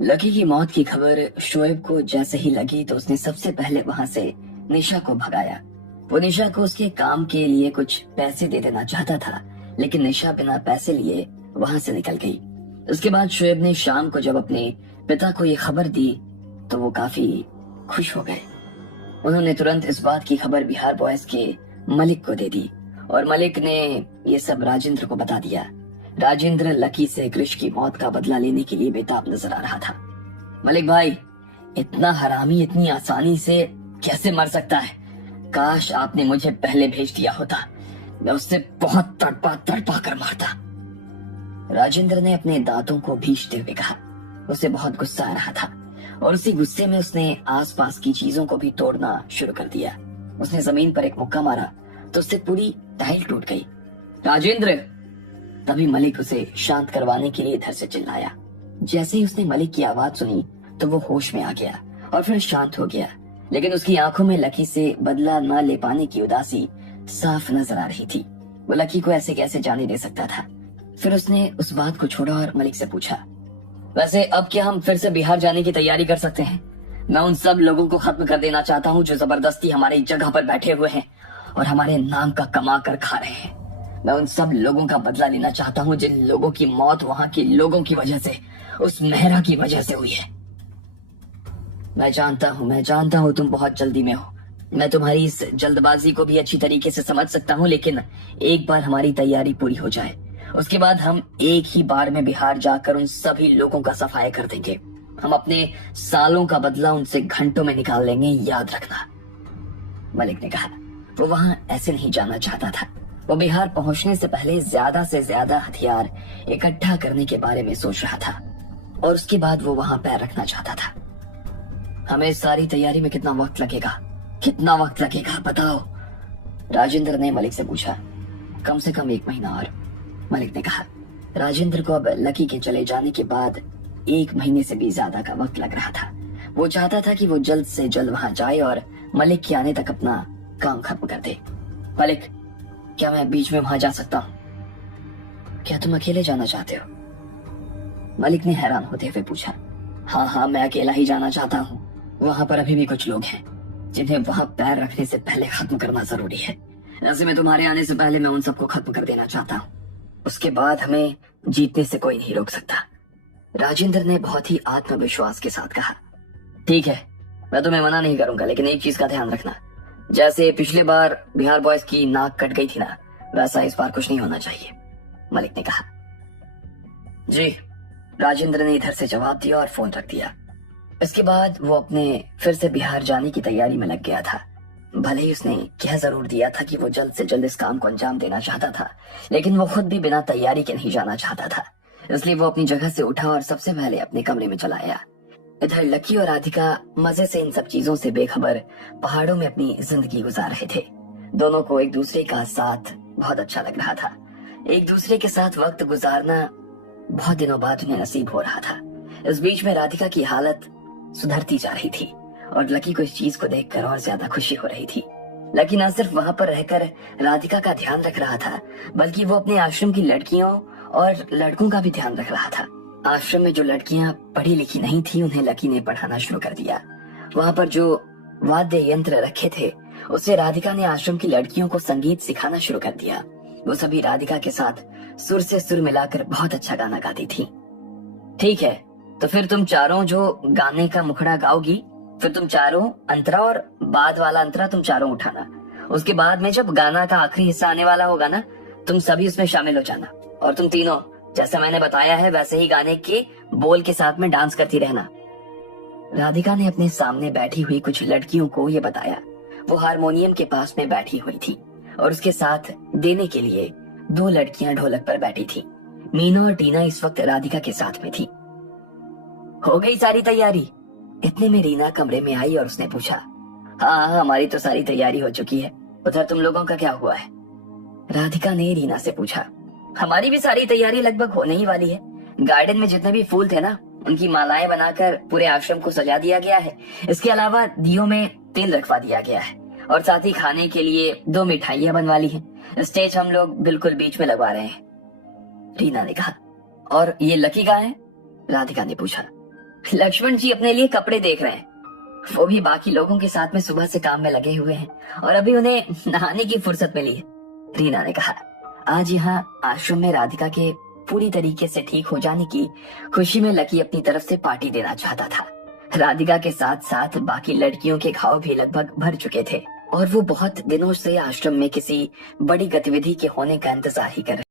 Lucky की मौत की खबर शोएब को जैसे ही लगी तो उसने सबसे पहले वहां से निशा को भगाया। वो निशा को उसके काम के लिए कुछ पैसे दे देना चाहता था, लेकिन निशा बिना पैसे लिए वहां से निकल गई। उसके बाद शोएब ने शाम को जब अपने पिता को ये खबर दी तो वो काफी खुश हो गए। उन्होंने तुरंत इस बात की खबर बिहार बॉयज के मलिक को दे दी और मलिक ने ये सब राजेंद्र को बता दिया। राजेंद्र लकी से कृष की मौत का बदला लेने के लिए बेताब नजर आ रहा था। मलिक भाई, इतना हरामी इतनी आसानी से कैसे मर सकता है? काश आपने मुझे पहले भेज दिया होता, मैं उससे बहुत तड़पा तड़पा कर मारता। राजेंद्र ने अपने दांतों को भींचते हुए कहा। उसे बहुत गुस्सा आ रहा था और उसी गुस्से में उसने आसपास की चीजों को भी तोड़ना शुरू कर दिया। उसने जमीन पर एक मुक्का मारा तो उससे पूरी टाइल टूट गई। राजेंद्र! तभी मलिक उसे शांत करवाने के लिए इधर से चिल्लाया। जैसे ही उसने मलिक की आवाज सुनी तो वो होश में आ गया और फिर शांत हो गया, लेकिन उसकी आंखों में लकी से बदला न ले पाने की उदासी साफ नजर आ रही थी। वो लकी को ऐसे कैसे जाने दे सकता था? फिर उसने उस बात को छोड़ा और मलिक से पूछा, वैसे अब क्या हम फिर से बिहार जाने की तैयारी कर सकते हैं? मैं उन सब लोगों को खत्म कर देना चाहता हूँ जो जबरदस्ती हमारी जगह पर बैठे हुए हैं और हमारे नाम का कमा कर खा रहे हैं। मैं उन सब लोगों का बदला लेना चाहता हूँ जिन लोगों की मौत वहां के लोगों की वजह से, उस मेहरा की वजह से हुई है। मैं जानता हूँ तुम बहुत जल्दी में हो। मैं तुम्हारी इस जल्दबाजी को भी अच्छी तरीके से समझ सकता हूँ, लेकिन एक बार हमारी तैयारी पूरी हो जाए, उसके बाद हम एक ही बार में बिहार जाकर उन सभी लोगों का सफाया कर देंगे। हम अपने सालों का बदला उनसे घंटों में निकाल लेंगे, याद रखना। मलिक ने कहा। वो वहां ऐसे नहीं जाना चाहता था। वो बिहार पहुंचने से पहले ज्यादा से ज्यादा हथियार इकट्ठा करने के बारे में सोच रहा था और उसके बाद वो वहां पैर रखना चाहता था। हमें सारी तैयारी में कितना वक्त लगेगा बताओ? राजेंद्र ने मलिक से पूछा। कम से कम 1 महीना और, मलिक ने कहा। राजेंद्र को अब लकी के चले जाने के बाद 1 महीने से भी ज्यादा का वक्त लग रहा था। वो चाहता था कि वो जल्द से जल्द वहां जाए और मलिक के आने तक अपना काम खत्म कर दे। मलिक, क्या मैं बीच में वहां जा सकता हूँ? क्या तुम अकेले जाना चाहते हो? मलिक ने हैरान होते हुए पूछा। हाँ, मैं अकेला ही जाना चाहता हूँ। वहां पर अभी भी कुछ लोग हैं जिन्हें वहां पैर रखने से पहले खत्म करना जरूरी है। ऐसे में तुम्हारे आने से पहले मैं उन सबको खत्म कर देना चाहता हूँ। उसके बाद हमें जीतने से कोई नहीं रोक सकता। राजेंद्र ने बहुत ही आत्मविश्वास के साथ कहा। ठीक है, मैं तुम्हें मना नहीं करूंगा, लेकिन एक चीज का ध्यान रखना, जैसे पिछले बार बिहार बॉयज की नाक कट गई थी ना, वैसा इस बार कुछ नहीं होना चाहिए, मलिक ने कहा। जी, राजेंद्र ने इधर से जवाब दिया और फोन रख दिया। इसके बाद वो अपने फिर से बिहार जाने की तैयारी में लग गया था। भले ही उसने कह जरूर दिया था कि वो जल्द से जल्द इस काम को अंजाम देना चाहता था, लेकिन वो खुद भी बिना तैयारी के नहीं जाना चाहता था। इसलिए वो अपनी जगह से उठा और सबसे पहले अपने कमरे में चला आया। इधर लकी और राधिका मजे से इन सब चीजों से बेखबर पहाड़ों में अपनी जिंदगी गुजार रहे थे। दोनों को एक दूसरे का साथ बहुत अच्छा लग रहा था। एक दूसरे के साथ वक्त गुजारना बहुत दिनों बाद उन्हें नसीब हो रहा था। इस बीच में राधिका की हालत सुधरती जा रही थी और लकी को इस चीज को देखकर और ज्यादा खुशी हो रही थी। लकी न सिर्फ वहां पर रहकर राधिका का ध्यान रख रहा था, बल्कि वो अपने आश्रम की लड़कियों और लड़कों का भी ध्यान रख रहा था। आश्रम में जो लड़कियां पढ़ी लिखी नहीं थी, उन्हें लकी ने पढ़ाना शुरू कर दिया। वहां पर जो वाद्य यंत्र रखे थे, उससे राधिका ने आश्रम की लड़कियों को संगीत सिखाना शुरू कर दिया। वो सभी राधिका के साथ सुर से सुर मिलाकर बहुत अच्छा गाना गाती थी। ठीक है, तो फिर तुम चारों जो गाने का मुखड़ा गाओगी, फिर तुम चारों अंतरा और बाद वाला अंतरा तुम चारों उठाना। उसके बाद में जब गाना का आखिरी हिस्सा आने वाला होगा ना, तुम सभी उसमें शामिल हो जाना और तुम तीनों जैसे मैंने बताया है वैसे ही गाने के बोल के साथ में डांस करती रहना। राधिका ने अपने सामने बैठी हुई कुछ लड़कियों को ये बताया। वो हारमोनियम के पास में बैठी हुई थी और उसके साथ देने के लिए 2 लड़कियां ढोलक पर बैठी थी। मीनू और टीना इस वक्त राधिका के साथ में थी। हो गई सारी तैयारी? इतने में रीना कमरे में आई और उसने पूछा। हाँ, हमारी तो सारी तैयारी हो चुकी है। उधर तुम लोगों का क्या हुआ है? राधिका ने रीना से पूछा। हमारी भी सारी तैयारी लगभग होने ही वाली है। गार्डन में जितने भी फूल थे ना, उनकी मालाएं बनाकर पूरे आश्रम को सजा दिया गया है। इसके अलावा दियों में तेल रखवा दिया गया है और साथ ही खाने के लिए 2 मिठाइयां बनवा ली हैं। स्टेज हम लोग बिल्कुल बीच में लगवा रहे हैं, रीना ने कहा। और ये लकी कहाँ है? राधिका ने पूछा। लक्ष्मण जी अपने लिए कपड़े देख रहे हैं। वो भी बाकी लोगों के साथ में सुबह से काम में लगे हुए हैं और अभी उन्हें नहाने की फुर्सत मिली है। रीना ने कहा, आज यहाँ आश्रम में राधिका के पूरी तरीके से ठीक हो जाने की खुशी में लकी अपनी तरफ से पार्टी देना चाहता था। राधिका के साथ साथ बाकी लड़कियों के घाव भी लगभग भर चुके थे और वो बहुत दिनों से आश्रम में किसी बड़ी गतिविधि के होने का इंतजार ही कर